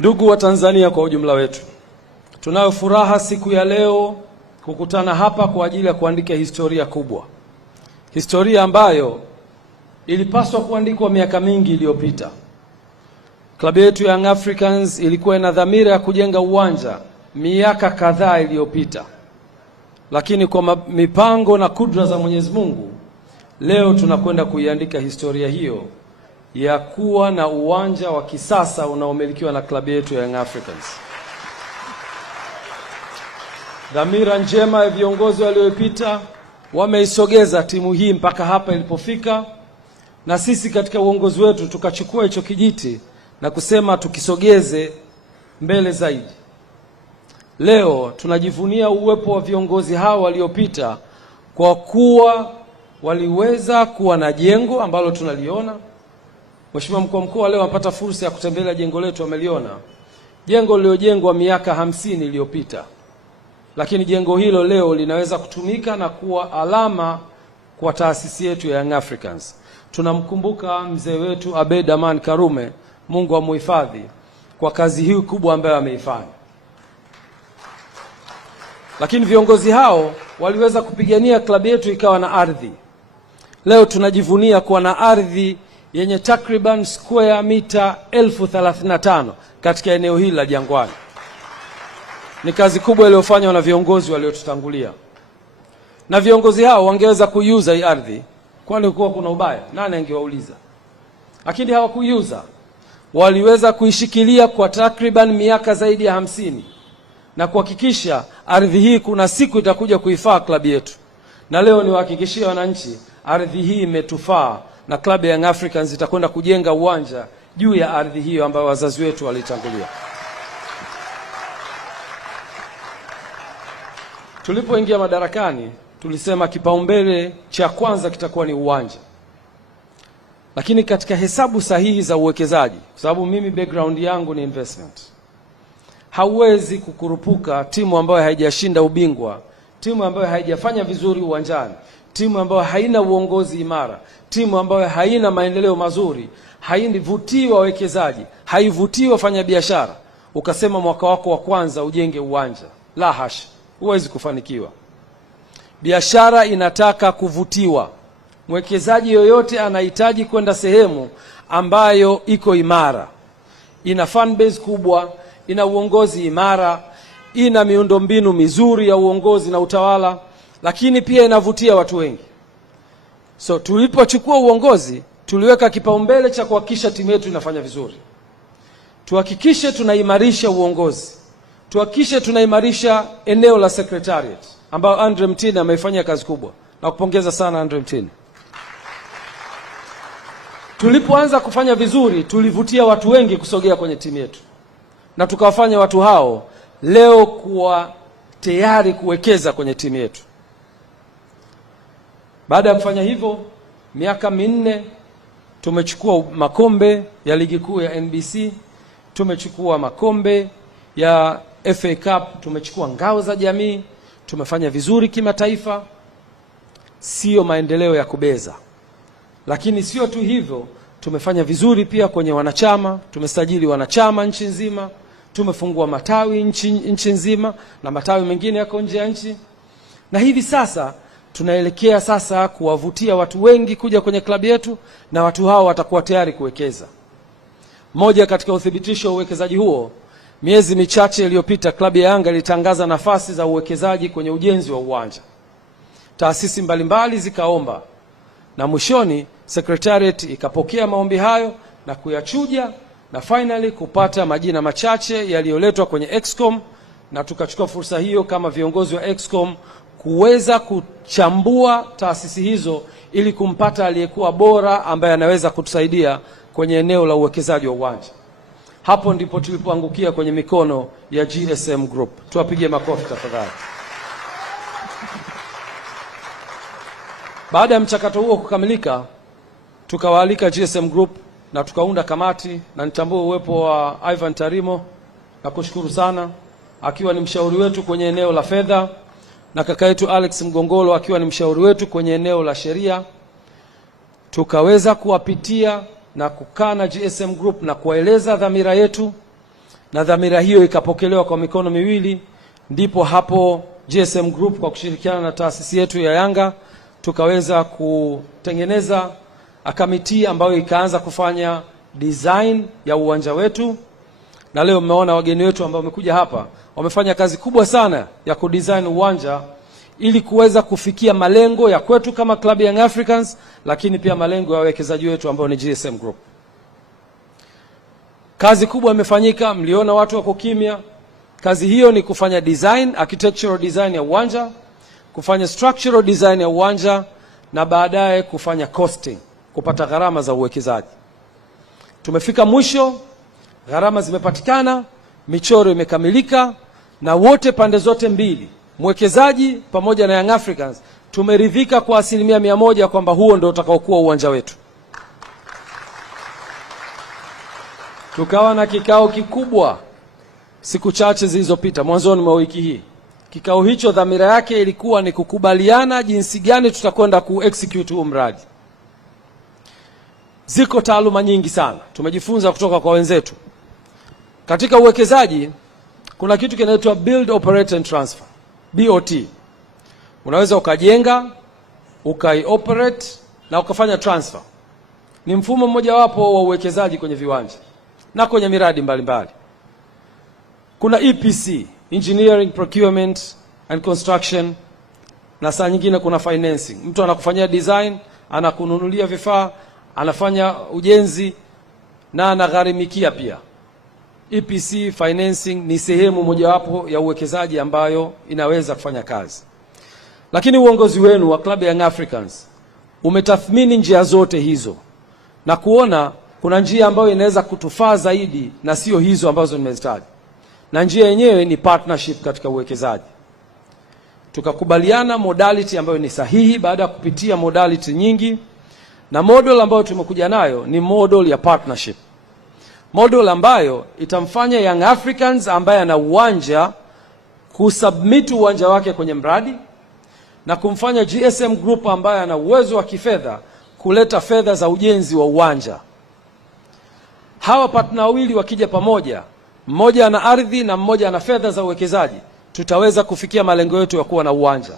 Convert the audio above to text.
Ndugu wa Tanzania kwa ujumla wetu, tunayo furaha siku ya leo kukutana hapa kwa ajili ya kuandika historia kubwa, historia ambayo ilipaswa kuandikwa miaka mingi iliyopita. Klabu yetu Young Africans ilikuwa ina dhamira ya kujenga uwanja miaka kadhaa iliyopita, lakini kwa mipango na kudra za Mwenyezi Mungu leo tunakwenda kuiandika historia hiyo ya kuwa na uwanja wa kisasa unaomilikiwa na klabu yetu ya Young Africans. Dhamira njema ya viongozi waliopita wameisogeza timu hii mpaka hapa ilipofika, na sisi katika uongozi wetu tukachukua hicho kijiti na kusema tukisogeze mbele zaidi. Leo tunajivunia uwepo wa viongozi hao waliopita kwa kuwa waliweza kuwa na jengo ambalo tunaliona. Mheshimiwa Mkuu wa Mkoa leo apata fursa ya kutembelea jengo letu, ameliona jengo lililojengwa miaka 50 iliyopita, lakini jengo hilo leo linaweza kutumika na kuwa alama kwa taasisi yetu ya Young Africans. Tunamkumbuka mzee wetu Abeid Aman Karume, Mungu amuhifadhi, kwa kazi hii kubwa ambayo ameifanya. Lakini viongozi hao waliweza kupigania klabu yetu ikawa na ardhi. Leo tunajivunia kuwa na ardhi yenye takriban square mita 1035 katika eneo hili la Jangwani. Ni kazi kubwa iliyofanywa na viongozi waliotutangulia, na viongozi hao wangeweza kuiuza hii ardhi, kwani kuwa kuna ubaya, nani angewauliza? Lakini hawakuiuza, waliweza kuishikilia kwa takriban miaka zaidi ya 50 na kuhakikisha ardhi hii kuna siku itakuja kuifaa klabu yetu. Na leo niwahakikishie wananchi, ardhi hii imetufaa na klabu ya Young Africans itakwenda kujenga uwanja juu ya ardhi hiyo ambayo wazazi wetu walitangulia. Tulipoingia madarakani tulisema kipaumbele cha kwanza kitakuwa ni uwanja, lakini katika hesabu sahihi za uwekezaji, kwa sababu mimi background yangu ni investment, hauwezi kukurupuka timu ambayo haijashinda ubingwa, timu ambayo haijafanya vizuri uwanjani, timu ambayo haina uongozi imara, timu ambayo haina maendeleo mazuri, haivutii wawekezaji, haivutii wafanyabiashara, ukasema mwaka wako wa kwanza ujenge uwanja. La hasha, huwezi kufanikiwa. Biashara inataka kuvutiwa. Mwekezaji yoyote anahitaji kwenda sehemu ambayo iko imara, ina fan base kubwa, ina uongozi imara, ina miundombinu mizuri ya uongozi na utawala, lakini pia inavutia watu wengi. So tulipochukua uongozi tuliweka kipaumbele cha kuhakikisha timu yetu inafanya vizuri. Tuhakikishe tunaimarisha uongozi, tuhakikishe tunaimarisha eneo la secretariat ambao Andre Mtini ameifanyia kazi kubwa, na kupongeza sana Andre Mtini. Tulipoanza kufanya vizuri tulivutia watu wengi kusogea kwenye timu yetu, na tukawafanya watu hao leo kuwa tayari kuwekeza kwenye timu yetu. Baada ya kufanya hivyo, miaka 4 tumechukua makombe ya ligi kuu ya NBC, tumechukua makombe ya FA Cup, tumechukua ngao za jamii, tumefanya vizuri kimataifa. Sio maendeleo ya kubeza, lakini sio tu hivyo, tumefanya vizuri pia kwenye wanachama, tumesajili wanachama nchi nzima, tumefungua matawi nchi nzima, na matawi mengine yako nje ya nchi, na hivi sasa tunaelekea sasa kuwavutia watu wengi kuja kwenye klabu yetu, na watu hao watakuwa tayari kuwekeza. Moja katika uthibitisho wa uwekezaji huo, miezi michache iliyopita klabu ya Yanga ilitangaza nafasi za uwekezaji kwenye ujenzi wa uwanja. Taasisi mbalimbali zikaomba, na mwishoni secretariat ikapokea maombi hayo na kuyachuja, na finally kupata majina machache yaliyoletwa kwenye Excom, na tukachukua fursa hiyo kama viongozi wa Excom kuweza kuchambua taasisi hizo ili kumpata aliyekuwa bora ambaye anaweza kutusaidia kwenye eneo la uwekezaji wa uwanja. Hapo ndipo tulipoangukia kwenye mikono ya GSM Group. Tuwapige makofi tafadhali. Baada ya mchakato huo kukamilika, tukawaalika GSM Group na tukaunda kamati, na nitambue uwepo wa Ivan Tarimo, na kushukuru sana, akiwa ni mshauri wetu kwenye eneo la fedha, na kaka yetu Alex Mgongolo akiwa ni mshauri wetu kwenye eneo la sheria. Tukaweza kuwapitia na kukaa na GSM Group na kuwaeleza dhamira yetu, na dhamira hiyo ikapokelewa kwa mikono miwili, ndipo hapo GSM Group kwa kushirikiana na taasisi yetu ya Yanga tukaweza kutengeneza kamiti ambayo ikaanza kufanya design ya uwanja wetu, na leo mmeona wageni wetu ambao wamekuja hapa wamefanya kazi kubwa sana ya kudesign uwanja ili kuweza kufikia malengo ya kwetu kama Club Young Africans, lakini pia malengo ya wawekezaji wetu ambao ni GSM Group. Kazi kubwa imefanyika, mliona watu wako kimya. Kazi hiyo ni kufanya design, architectural design ya uwanja, kufanya structural design ya uwanja, na baadaye kufanya costing, kupata gharama za uwekezaji. Tumefika mwisho, gharama zimepatikana, michoro imekamilika, na wote pande zote mbili, mwekezaji pamoja na Young Africans, tumeridhika kwa 100% kwamba huo ndio utakaokuwa uwanja wetu. Tukawa na kikao kikubwa siku chache zilizopita, mwanzoni mwa wiki hii. Kikao hicho dhamira yake ilikuwa ni kukubaliana jinsi gani tutakwenda ku-execute huu mradi. Ziko taaluma nyingi sana tumejifunza kutoka kwa wenzetu. Katika uwekezaji kuna kitu kinaitwa build, operate and transfer, BOT. Unaweza ukajenga, ukai-operate na ukafanya transfer. Ni mfumo mmoja wapo wa uwekezaji kwenye viwanja na kwenye miradi mbalimbali. Kuna EPC, engineering, procurement and construction, na saa nyingine kuna financing. Mtu anakufanyia design, anakununulia vifaa, anafanya ujenzi na anagharimikia pia. EPC financing ni sehemu mojawapo ya uwekezaji ambayo inaweza kufanya kazi. Lakini uongozi wenu wa Club Young Africans umetathmini njia zote hizo na kuona kuna njia ambayo inaweza kutufaa zaidi na sio hizo ambazo nimezitaja. Na njia yenyewe ni partnership katika uwekezaji. Tukakubaliana modality ambayo ni sahihi baada ya kupitia modality nyingi, na model ambayo tumekuja nayo ni model ya partnership. Model ambayo itamfanya Young Africans ambaye ana uwanja kusubmit uwanja wake kwenye mradi, na kumfanya GSM Group ambaye ana uwezo wa kifedha kuleta fedha za ujenzi wa uwanja. Hawa partner wawili wakija pamoja, mmoja ana ardhi na mmoja ana fedha za uwekezaji, tutaweza kufikia malengo yetu ya kuwa na uwanja.